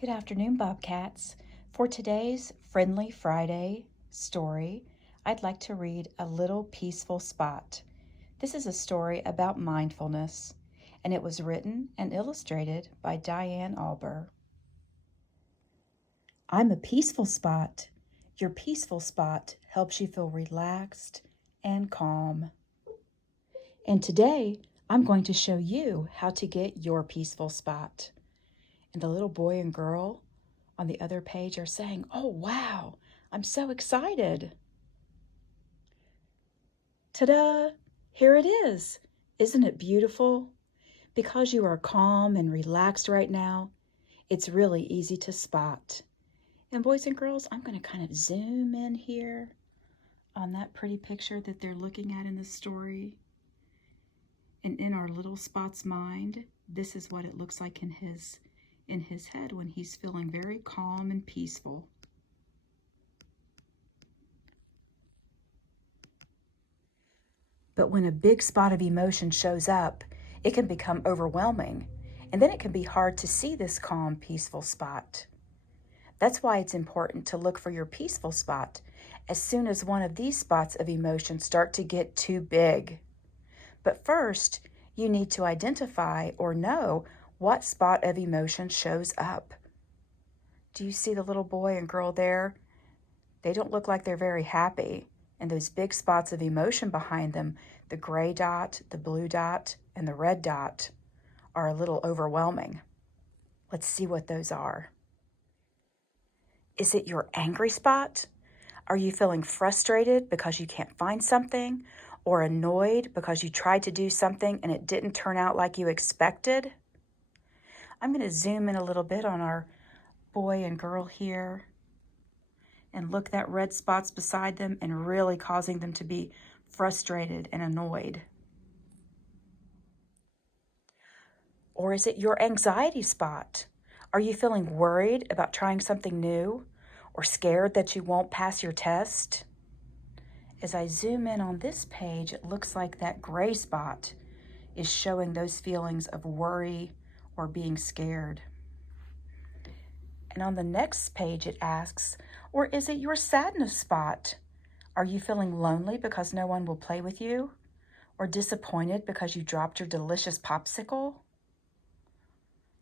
Good afternoon, Bobcats. For today's Friendly Friday story, I'd like to read A Little Peaceful Spot. This is a story about mindfulness, and it was written and illustrated by Diane Alber. I'm a peaceful spot. Your peaceful spot helps you feel relaxed and calm. And today, I'm going to show you how to get your peaceful spot. And the little boy and girl on the other page are saying, "Oh, wow, I'm so excited." Ta-da! Here it is. Isn't it beautiful? Because you are calm and relaxed right now, it's really easy to spot. And boys and girls, I'm going to kind of zoom in here on that pretty picture that they're looking at in the story. And in our little spot's mind, this is what it looks like in his head when he's feeling very calm and peaceful. But when a big spot of emotion shows up, it can become overwhelming, and then it can be hard to see this calm, peaceful spot. That's why it's important to look for your peaceful spot as soon as one of these spots of emotion start to get too big. But first, you need to identify or know what spot of emotion shows up. Do you see the little boy and girl there? They don't look like they're very happy. And those big spots of emotion behind them, the gray dot, the blue dot, and the red dot, are a little overwhelming. Let's see what those are. Is it your angry spot? Are you feeling frustrated because you can't find something? Or annoyed because you tried to do something and it didn't turn out like you expected? I'm going to zoom in a little bit on our boy and girl here. And look, that red spot's beside them and really causing them to be frustrated and annoyed. Or is it your anxiety spot? Are you feeling worried about trying something new or scared that you won't pass your test? As I zoom in on this page, it looks like that gray spot is showing those feelings of worry or being scared. And on the next page, it asks, or is it your sadness spot? Are you feeling lonely because no one will play with you? Or disappointed because you dropped your delicious popsicle?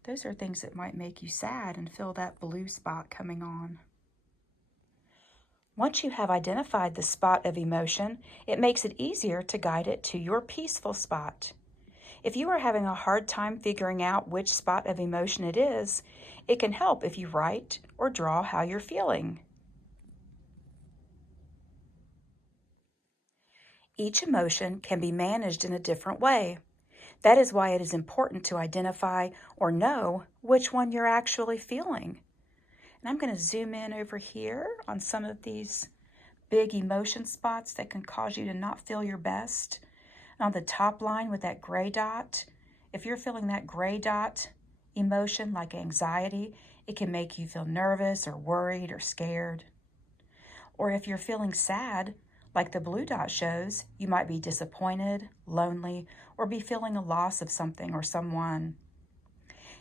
Those are things that might make you sad and feel that blue spot coming on. Once you have identified the spot of emotion, it makes it easier to guide it to your peaceful spot. If you are having a hard time figuring out which spot of emotion it is, it can help if you write or draw how you're feeling. Each emotion can be managed in a different way. That is why it is important to identify or know which one you're actually feeling. And I'm going to zoom in over here on some of these big emotion spots that can cause you to not feel your best. And on the top line with that gray dot, if you're feeling that gray dot emotion like anxiety, it can make you feel nervous or worried or scared. Or if you're feeling sad, like the blue dot shows, you might be disappointed, lonely, or be feeling a loss of something or someone.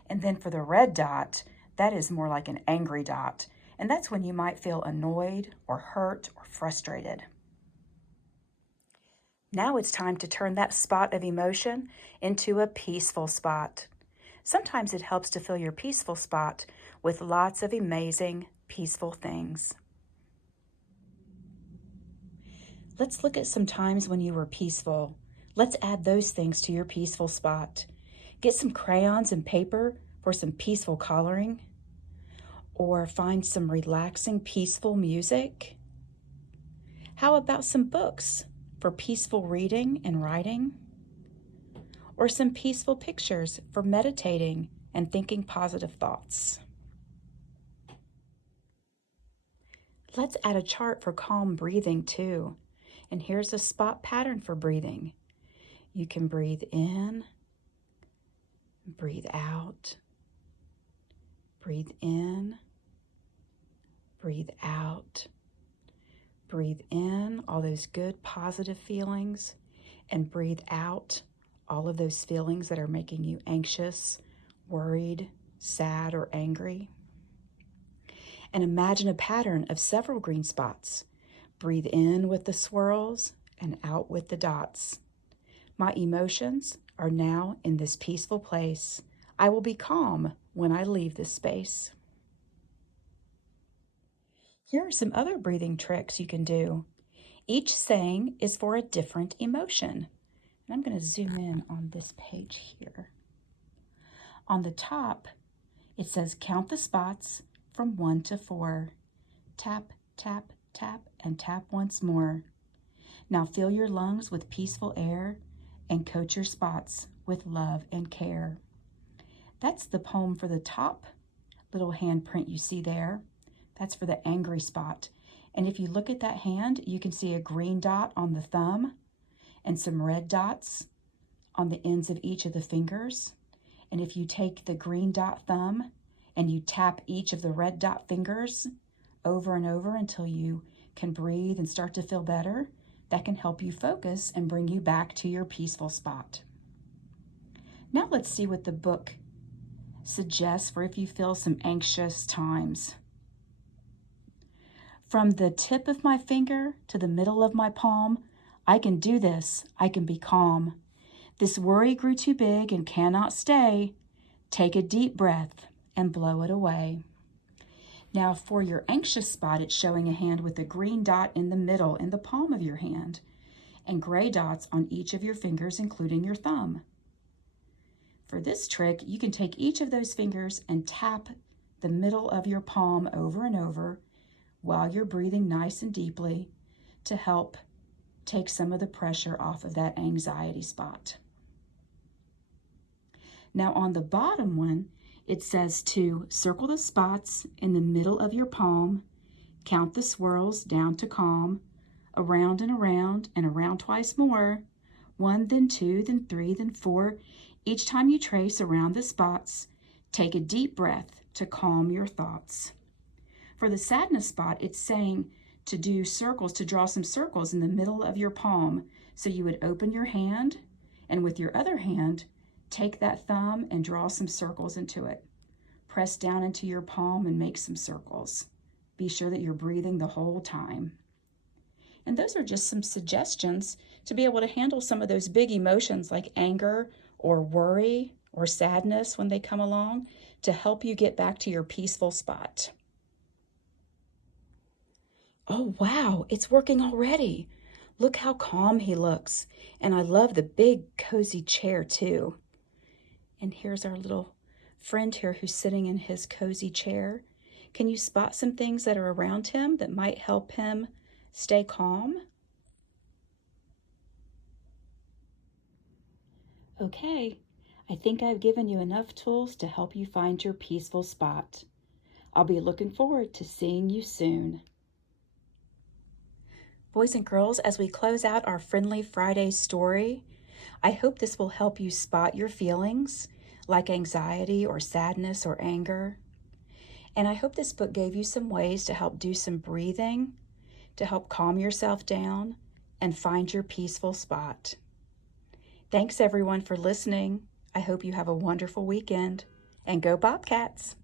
And then for the red dot, that is more like an angry dot, and that's when you might feel annoyed or hurt or frustrated. Now it's time to turn that spot of emotion into a peaceful spot. Sometimes it helps to fill your peaceful spot with lots of amazing, peaceful things. Let's look at some times when you were peaceful. Let's add those things to your peaceful spot. Get some crayons and paper for some peaceful coloring, or find some relaxing, peaceful music. How about some books for peaceful reading and writing? Or some peaceful pictures for meditating and thinking positive thoughts. Let's add a chart for calm breathing too. And here's a spot pattern for breathing. You can breathe in, breathe out, breathe in, breathe out, breathe in all those good positive feelings, and breathe out all of those feelings that are making you anxious, worried, sad, or angry. and imagine a pattern of several green spots. Breathe in with the swirls and out with the dots. My emotions are now in this peaceful place. I will be calm when I leave this space. Here are some other breathing tricks you can do. Each saying is for a different emotion. And I'm going to zoom in on this page here. On the top, it says count the spots from 1 to 4. Tap, tap, tap, and tap once more. Now fill your lungs with peaceful air and coat your spots with love and care. That's the poem for the top little handprint you see there. That's for the angry spot. And if you look at that hand, you can see a green dot on the thumb and some red dots on the ends of each of the fingers. And if you take the green dot thumb and you tap each of the red dot fingers over and over until you can breathe and start to feel better, that can help you focus and bring you back to your peaceful spot. Now let's see what the book suggests for if you feel some anxious times. From the tip of my finger to the middle of my palm, I can do this, I can be calm. This worry grew too big and cannot stay. Take a deep breath and blow it away. Now for your anxious spot, it's showing a hand with a green dot in the middle in the palm of your hand and gray dots on each of your fingers, including your thumb. For this trick, you can take each of those fingers and tap the middle of your palm over and over while you're breathing nice and deeply to help take some of the pressure off of that anxiety spot. Now on the bottom one, it says to circle the spots in the middle of your palm, count the swirls down to calm, around and around twice more, 1, then 2, then 3, then 4. Each time you trace around the spots, take a deep breath to calm your thoughts. For the sadness spot, it's saying to do circles, to draw some circles in the middle of your palm. So you would open your hand, and with your other hand, take that thumb and draw some circles into it. Press down into your palm and make some circles. Be sure that you're breathing the whole time. And those are just some suggestions to be able to handle some of those big emotions like anger or worry or sadness when they come along, to help you get back to your peaceful spot. Oh, wow, it's working already. Look how calm he looks. And I love the big cozy chair too. And here's our little friend here who's sitting in his cozy chair. Can you spot some things that are around him that might help him stay calm? Okay, I think I've given you enough tools to help you find your peaceful spot. I'll be looking forward to seeing you soon. Boys and girls, as we close out our Friendly Friday story, I hope this will help you spot your feelings like anxiety or sadness or anger. And I hope this book gave you some ways to help do some breathing, to help calm yourself down and find your peaceful spot. Thanks everyone for listening. I hope you have a wonderful weekend, and go Bobcats!